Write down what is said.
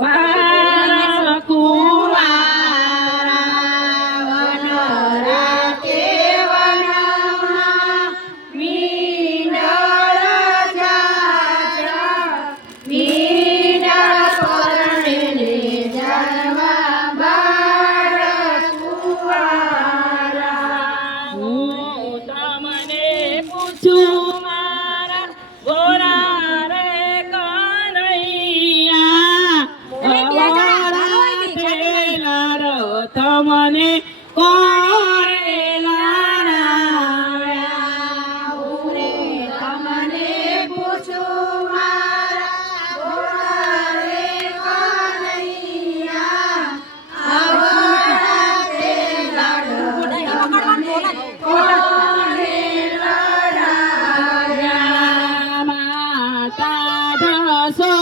મારા કુંવારા વનરાતે વનમાં મીંડળ જાજા મીંડળ પરણીને જાવા બાળ કુંવારા હું તમને પૂછું મારા ગોરા રે તમને કોણે લાવ્યા રે તમને પૂછું મારા ગોરા રે કનૈયા આવડા તે તમને કોણે લડાવ્યા માતા ઢસો